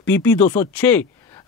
PP 206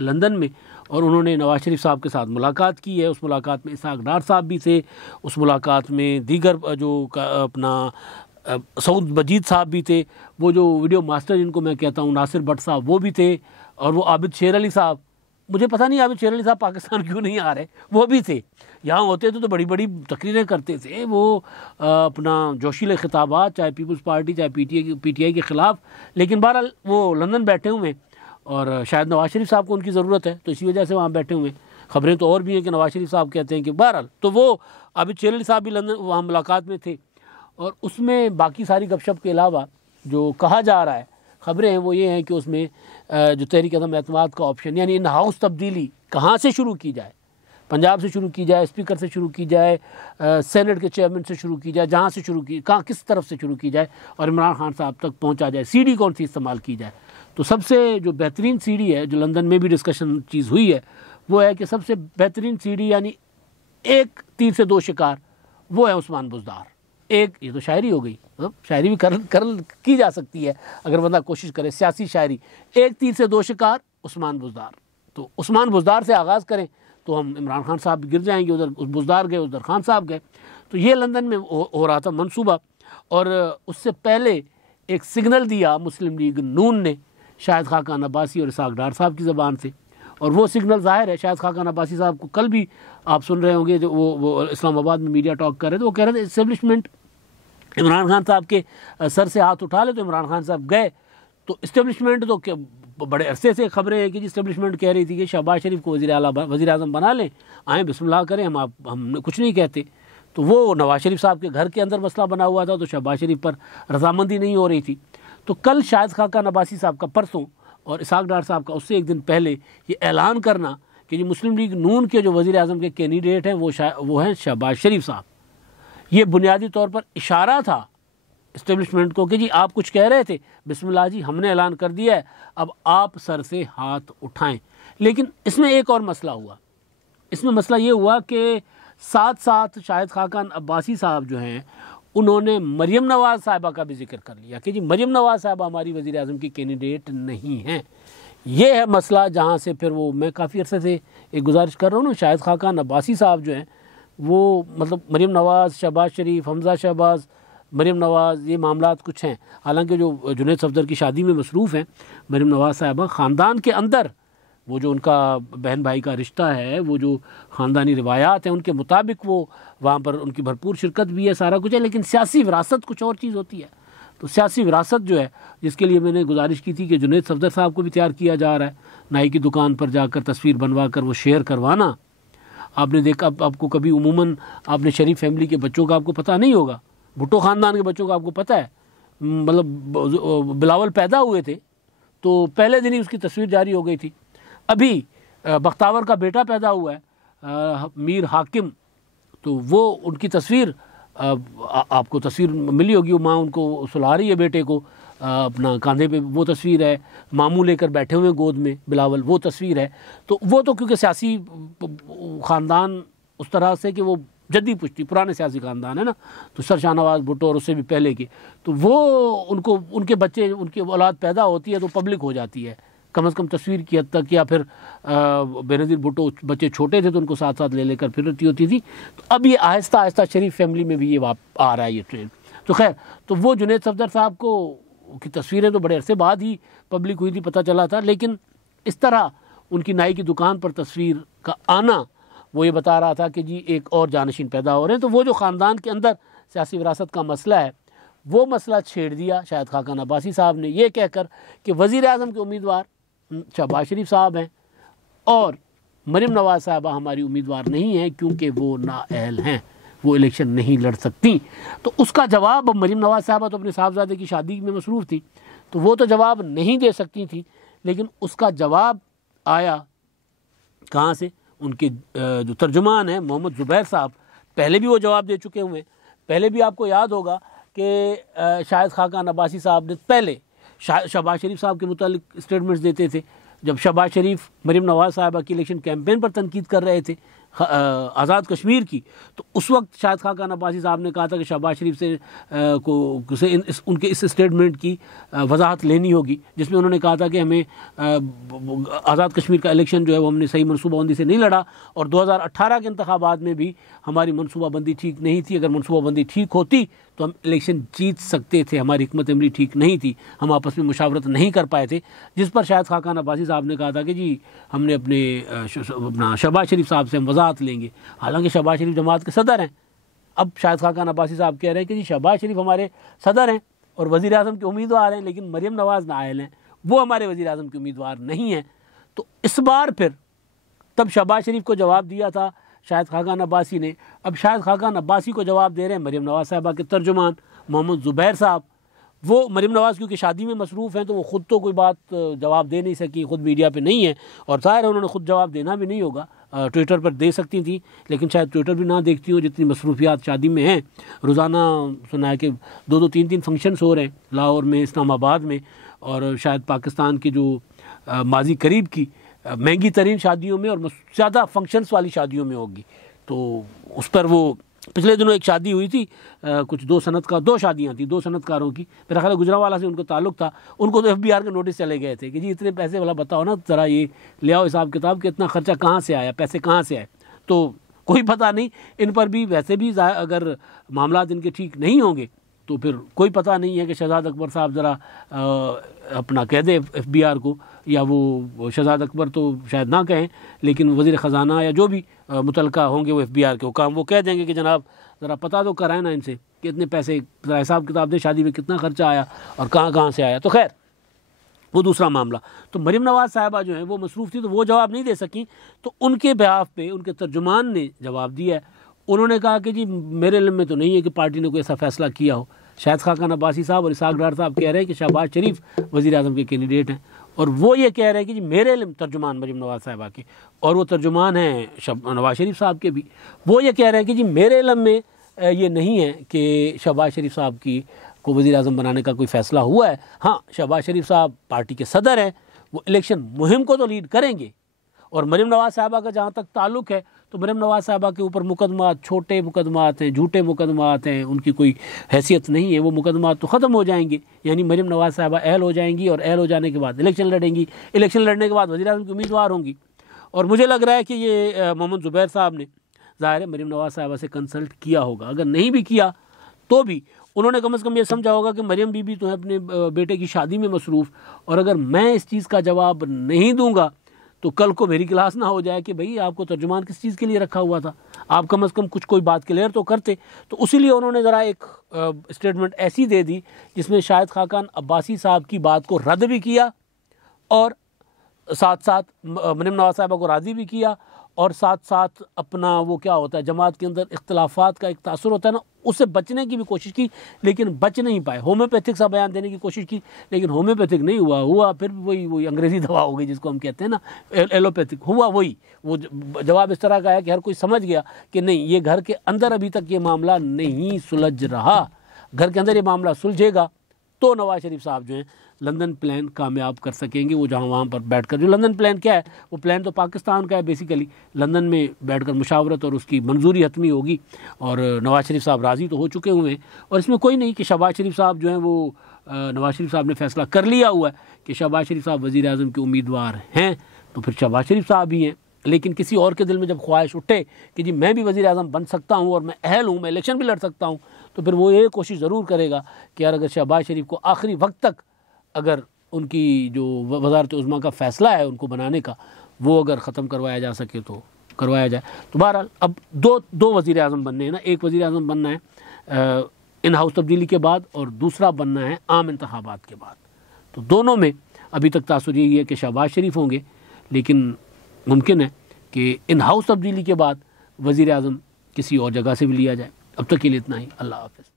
London میں، اور انہوں نے نواز شریف صاحب کے ساتھ ملاقات کی ہے. اس ملاقات میں اسحاق ڈار صاحب بھی تھے، اس ملاقات میں دیگر جو اپنا سعود مجید صاحب بھی تھے، وہ جو ویڈیو ماسٹر جن کو میں کہتا ہوں ناصر بٹ صاحب وہ بھی تھے، اور وہ عابد شیر علی صاحب، مجھے پتہ نہیں عابد شیر علی صاحب پاکستان کیوں نہیں آ رہے، وہ بھی تھے. یہاں ہوتے تو بڑی بڑی تقریریں کرتے تھے، وہ اپنا جوشیلے خطابات، چاہے پیپلز پارٹی چاہے پی ٹی آئی کے خلاف. لیکن بہرحال وہ لندن بیٹھے ہوئے، اور شاید نواز شریف صاحب کو ان کی ضرورت ہے تو اسی وجہ سے وہاں بیٹھے ہوئے. خبریں تو اور بھی ہیں کہ نواز شریف صاحب کہتے ہیں کہ بہرحال تو وہ عابد شیر علی صاحب بھی لندن وہاں ملاقات میں تھے. اور اس میں باقی ساری گپ شپ کے علاوہ جو کہا جا رہا ہے خبریں ہیں وہ یہ ہیں کہ اس میں جو تحریک عدم اعتماد کا آپشن، یعنی ان ہاؤس تبدیلی کہاں سے شروع کی جائے، پنجاب سے شروع کی جائے، اسپیکر سے شروع کی جائے، سینٹ کے چیئرمین سے شروع کی جائے، جہاں سے شروع کی، کہاں کس طرف سے شروع کی جائے اور عمران خان صاحب تک پہنچا جائے، سی ڈی کون سی استعمال کی جائے. تو سب سے جو بہترین سی ڈی ہے، جو لندن میں بھی ڈسکشن چیز ہوئی ہے، وہ ہے کہ سب سے بہترین سی ڈی یعنی ایک تیر سے دو شکار، وہ ہے عثمان بزدار. ایک یہ تو شاعری ہو گئی، شاعری بھی کی جا سکتی ہے اگر بندہ کوشش کرے، سیاسی شاعری. ایک تیر سے دو شکار عثمان بزدار. تو عثمان بزدار سے آغاز کریں تو ہم عمران خان صاحب گر جائیں گے، ادھر بزدار گئے، ادھر خان صاحب گئے. تو یہ لندن میں ہو رہا تھا منصوبہ. اور اس سے پہلے ایک سگنل دیا مسلم لیگ نون نے شاہد خاقان عباسی اور اسحاق ڈار صاحب کی زبان سے، اور وہ سگنل ظاہر ہے. شاہد خاقان عباسی صاحب کو کل بھی آپ سن رہے ہوں گے، جو وہ اسلام آباد میں میڈیا ٹاک کر رہے تھے، وہ کہہ رہے تھے اسٹیبلشمنٹ عمران خان صاحب کے سر سے ہاتھ اٹھا لے. تو عمران خان صاحب گئے تو اسٹیبلشمنٹ تو بڑے عرصے سے خبریں ہیں کہ جی اسٹیبلشمنٹ کہہ رہی تھی کہ شہباز شریف کو وزیر اعظم بنا لیں، آئیں بسم اللہ کریں، ہم کچھ نہیں کہتے. تو وہ نواز شریف صاحب کے گھر کے اندر مسئلہ بنا ہوا تھا، تو شہباز شریف پر رضامندی نہیں ہو رہی تھی. تو کل شاہد خاقان عباسی صاحب کا پرسوں اور اسحاق ڈار صاحب کا اس سے ایک دن پہلے یہ اعلان کرنا کہ جی مسلم لیگ نون کے جو وزیر اعظم کے کینڈیڈیٹ ہیں وہ ہیں شہباز شریف صاحب. یہ بنیادی طور پر اشارہ تھا اسٹیبلشمنٹ کو کہ جی آپ کچھ کہہ رہے تھے، بسم اللہ جی ہم نے اعلان کر دیا ہے، اب آپ سر سے ہاتھ اٹھائیں. لیکن اس میں ایک اور مسئلہ ہوا. اس میں مسئلہ یہ ہوا کہ ساتھ ساتھ شاہد خاقان عباسی صاحب جو ہیں انہوں نے مریم نواز صاحبہ کا بھی ذکر کر لیا کہ جی مریم نواز صاحبہ ہماری وزیر اعظم کی کینڈیڈیٹ نہیں ہیں. یہ ہے مسئلہ جہاں سے پھر وہ میں کافی عرصے سے ایک گزارش کر رہا ہوں نا، شاہد خاقان عباسی صاحب جو ہیں وہ مطلب مریم نواز، شہباز شریف، حمزہ شہباز، مریم نواز، یہ معاملات کچھ ہیں. حالانکہ جو جنید صفدر کی شادی میں مصروف ہیں مریم نواز صاحبہ، خاندان کے اندر وہ جو ان کا بہن بھائی کا رشتہ ہے، وہ جو خاندانی روایات ہیں ان کے مطابق وہ وہاں پر ان کی بھرپور شرکت بھی ہے، سارا کچھ ہے. لیکن سیاسی وراثت کچھ اور چیز ہوتی ہے. تو سیاسی وراثت جو ہے، جس کے لیے میں نے گزارش کی تھی کہ جنید صفدر صاحب کو بھی تیار کیا جا رہا ہے، نائی کی دکان پر جا کر تصویر بنوا کر وہ شیئر کروانا. آپ نے دیکھا، آپ کو کبھی عموماً آپ نے شریف فیملی کے بچوں کا آپ کو پتہ نہیں ہوگا، بھٹو خاندان کے بچوں کا آپ کو پتہ ہے، مطلب بلاول پیدا ہوئے تھے تو پہلے دن ہی اس کی تصویر جاری ہو گئی تھی. ابھی بختاور کا بیٹا پیدا ہوا ہے میر حاکم، تو وہ ان کی تصویر آپ کو تصویر ملی ہوگی، وہ ماں ان کو سلا رہی ہے بیٹے کو اپنا کاندھے پہ، وہ تصویر ہے. ماموں لے کر بیٹھے ہوئے گود میں بلاول، وہ تصویر ہے. تو وہ تو کیونکہ سیاسی خاندان اس طرح سے کہ وہ جدی پشتی پرانے سیاسی خاندان ہے نا، تو سر شاہ نواز بھٹو اور اس سے بھی پہلے کے، تو وہ ان کے بچے، ان کی اولاد پیدا ہوتی ہے تو پبلک ہو جاتی ہے کم از کم تصویر کی حد تک. یا پھر بینظیر بھٹو بچے چھوٹے تھے تو ان کو ساتھ ساتھ لے کر پھرتی ہوتی تھی. تو اب یہ آہستہ آہستہ شریف فیملی میں بھی یہ آ رہا ہے یہ ٹرینڈ. تو خیر، تو وہ جنید صفدر صاحب کی تصویریں تو بڑے عرصے بعد ہی پبلک ہوئی تھی، پتہ چلا تھا. لیکن اس طرح ان کی نائی کی دکان پر تصویر کا آنا وہ یہ بتا رہا تھا کہ جی ایک اور جانشین پیدا ہو رہے ہیں. تو وہ جو خاندان کے اندر سیاسی وراثت کا مسئلہ ہے، وہ مسئلہ چھیڑ دیا شاہد خاقان عباسی صاحب نے یہ کہہ کر کہ وزیر اعظم کے امیدوار شہباز شریف صاحب ہیں اور مریم نواز صاحبہ ہماری امیدوار نہیں ہیں کیونکہ وہ نااہل ہیں، وہ الیکشن نہیں لڑ سکتی. تو اس کا جواب، اب مریم نواز صاحبہ تو اپنے صاحبزادے کی شادی میں مصروف تھی تو وہ تو جواب نہیں دے سکتی تھی، لیکن اس کا جواب آیا کہاں سے؟ ان کے جو ترجمان ہیں محمد زبیر صاحب، پہلے بھی وہ جواب دے چکے ہوئے. پہلے بھی آپ کو یاد ہوگا کہ شاہد خاقان عباسی صاحب نے پہلے شہباز شریف صاحب کے متعلق اسٹیٹمنٹس دیتے تھے. جب شہباز شریف مریم نواز صاحبہ کی الیکشن کیمپین پر تنقید کر رہے تھے آزاد کشمیر کی، تو اس وقت شاہد خاقان عباسی صاحب نے کہا تھا کہ شہباز شریف سے ان کے اس اسٹیٹمنٹ کی وضاحت لینی ہوگی، جس میں انہوں نے کہا تھا کہ ہمیں آزاد کشمیر کا الیکشن جو ہے وہ ہم نے صحیح منصوبہ بندی سے نہیں لڑا، اور 2018 کے انتخابات میں بھی ہماری منصوبہ بندی ٹھیک نہیں تھی، اگر منصوبہ بندی ٹھیک ہوتی تو ہم الیکشن جیت سکتے تھے، ہماری حکمت عملی ٹھیک نہیں تھی، ہم آپس میں مشاورت نہیں کر پائے تھے، جس پر شاہد خاقان عباسی صاحب نے کہا تھا کہ جی ہم نے اپنا شہباز شریف صاحب سے ہم وضاحت لیں گے، حالانکہ شہباز شریف جماعت کے صدر ہیں۔ اب شاہد خاقان عباسی صاحب کہہ رہے ہیں کہ جی شہباز شریف ہمارے صدر ہیں اور وزیر اعظم کے امیدوار ہیں، لیکن مریم نواز نائل ہیں، وہ ہمارے وزیر اعظم کے امیدوار نہیں ہیں۔ تو اس بار پھر تب شہباز شریف کو جواب دیا تھا شاہد خاقان عباسی نے، اب شاہد خاقان عباسی کو جواب دے رہے ہیں مریم نواز صاحبہ کے ترجمان محمد زبیر صاحب۔ وہ مریم نواز کیونکہ شادی میں مصروف ہیں تو وہ خود تو کوئی بات جواب دے نہیں سکی، خود میڈیا پہ نہیں ہے، اور ظاہر ہے انہوں نے خود جواب دینا بھی نہیں ہوگا، ٹویٹر پر دے سکتی تھیں، لیکن شاید ٹویٹر بھی نہ دیکھتی ہوں، جتنی مصروفیات شادی میں ہیں۔ روزانہ سنا ہے کہ 2-3 فنکشنز ہو رہے ہیں لاہور میں، اسلام آباد میں، اور شاید پاکستان کی جو ماضی قریب کی مہنگی ترین شادیوں میں اور زیادہ فنکشنز والی شادیوں میں ہوگی۔ تو اس پر وہ پچھلے دنوں ایک شادی ہوئی تھی، کچھ 2 شادیاں تھیں 2 صنعتکاروں کی، میرا خیال ہے گجرانوالہ سے ان کو تعلق تھا، ان کو تو FBR کے نوٹس چلے گئے تھے کہ جی اتنے پیسے والا بتاؤ نا ذرا، یہ لے آؤ حساب کتاب کہ اتنا خرچہ کہاں سے آیا، پیسے کہاں سے آئے۔ تو کوئی پتہ نہیں ان پر بھی، ویسے بھی اگر معاملات ان کے ٹھیک نہیں ہوں گے تو پھر کوئی پتہ نہیں ہے کہ شہزاد اکبر صاحب ذرا اپنا کہہ دے FBR کو، یا وہ شہزاد اکبر تو شاید نہ کہیں، لیکن وزیر خزانہ یا جو بھی متعلقہ ہوں گے وہ FBR کے حکام وہ کہہ دیں گے کہ جناب ذرا پتہ تو کرائیں نا ان سے کہ اتنے پیسے، ذرا حساب کتاب دے شادی میں کتنا خرچہ آیا اور کہاں سے آیا۔ تو خیر وہ دوسرا معاملہ۔ تو مریم نواز صاحبہ جو ہیں وہ مصروف تھی تو وہ جواب نہیں دے سکیں، تو ان کے بیہاف پہ ان کے ترجمان نے جواب دیا ہے۔ انہوں نے کہا کہ جی میرے علم میں تو نہیں ہے کہ پارٹی نے کوئی ایسا فیصلہ کیا ہو۔ شاہد خاقان عباسی صاحب اور اسحاق ڈار صاحب کہہ رہے ہیں کہ شہباز شریف وزیر اعظم کے کینڈیڈیٹ ہیں، اور وہ یہ کہہ رہے ہیں کہ جی میرے علم، ترجمان مریم نواز صاحبہ کے، اور وہ ترجمان ہیں نواز شریف صاحب کے بھی، وہ یہ کہہ رہے ہیں کہ جی میرے علم میں یہ نہیں ہے کہ شہباز شریف صاحب کی کو وزیر اعظم بنانے کا کوئی فیصلہ ہوا ہے۔ ہاں شہباز شریف صاحب پارٹی کے صدر ہیں، وہ الیکشن مہم کو تو لیڈ کریں گے، اور مریم نواز صاحبہ کا جہاں تک تعلق ہے تو مریم نواز صاحبہ کے اوپر مقدمات، چھوٹے مقدمات ہیں، جھوٹے مقدمات ہیں، ان کی کوئی حیثیت نہیں ہے، وہ مقدمات تو ختم ہو جائیں گے، یعنی مریم نواز صاحبہ اہل ہو جائیں گی، اور اہل ہو جانے کے بعد الیکشن لڑیں گی، الیکشن لڑنے کے بعد وزیر اعظم کی امیدوار ہوں گی۔ اور مجھے لگ رہا ہے کہ یہ محمد زبیر صاحب نے ظاہر ہے مریم نواز صاحبہ سے کنسلٹ کیا ہوگا، اگر نہیں بھی کیا تو بھی انہوں نے کم از کم یہ سمجھا ہوگا کہ مریم بی بی تو ہے اپنے بیٹے کی شادی میں مصروف، اور اگر میں اس چیز کا جواب نہیں دوں گا تو کل کو میری کلاس نہ ہو جائے کہ بھئی آپ کو ترجمان کس چیز کے لیے رکھا ہوا تھا، آپ کم از کم کچھ کوئی بات کلیئر تو کرتے۔ تو اسی لیے انہوں نے ذرا ایک اسٹیٹمنٹ ایسی دے دی جس میں شاہد خاقان عباسی صاحب کی بات کو رد بھی کیا، اور ساتھ ساتھ مریم نواز صاحبہ کو راضی بھی کیا، اور ساتھ ساتھ اپنا وہ کیا ہوتا ہے جماعت کے اندر اختلافات کا ایک تاثر ہوتا ہے نا، اس سے بچنے کی بھی کوشش کی، لیکن بچ نہیں پائے۔ ہومیوپیتھک سا بیان دینے کی کوشش کی، لیکن ہومیوپیتھک نہیں ہوا پھر وہی انگریزی دوا ہو گئی جس کو ہم کہتے ہیں نا ایلوپیتھک، ہوا وہی، وہ جواب اس طرح کا ہے کہ ہر کوئی سمجھ گیا کہ نہیں، یہ گھر کے اندر ابھی تک یہ معاملہ نہیں سلجھ رہا، گھر کے اندر یہ معاملہ سلجھے گا تو نواز شریف صاحب جو ہیں لندن پلان کامیاب کر سکیں گے۔ وہ جہاں وہاں پر بیٹھ کر، جو لندن پلان کیا ہے، وہ پلان تو پاکستان کا ہے بیسیکلی، لندن میں بیٹھ کر مشاورت اور اس کی منظوری حتمی ہوگی، اور نواز شریف صاحب راضی تو ہو چکے ہوئے ہیں، اور اس میں کوئی نہیں کہ شہباز شریف صاحب جو ہیں وہ نواز شریف صاحب نے فیصلہ کر لیا ہوا ہے کہ شہباز شریف صاحب وزیر اعظم کے امیدوار ہیں، تو پھر شہباز شریف صاحب ہی ہیں۔ لیکن کسی اور کے دل میں جب خواہش اٹھے کہ جی میں بھی وزیر اعظم بن سکتا ہوں اور میں اہل ہوں، میں الیکشن بھی لڑ سکتا ہوں، تو پھر وہ یہ کوشش ضرور کرے گا کہ یار اگر شہباز شریف کو آخری وقت تک اگر ان کی جو وزارت عظمیٰ کا فیصلہ ہے ان کو بنانے کا، وہ اگر ختم کروایا جا سکے تو کروایا جائے۔ تو بہرحال اب دو وزیر اعظم بننے ہیں نا، ایک وزیر اعظم بننا ہے ان ہاؤس تبدیلی کے بعد، اور دوسرا بننا ہے عام انتخابات کے بعد۔ تو دونوں میں ابھی تک تاثر یہی ہے کہ شہباز شریف ہوں گے، لیکن ممکن ہے کہ ان ہاؤس تبدیلی کے بعد وزیر اعظم کسی اور جگہ سے بھی لیا جائے۔ اب تک کے لیے اتنا ہی، اللہ حافظ۔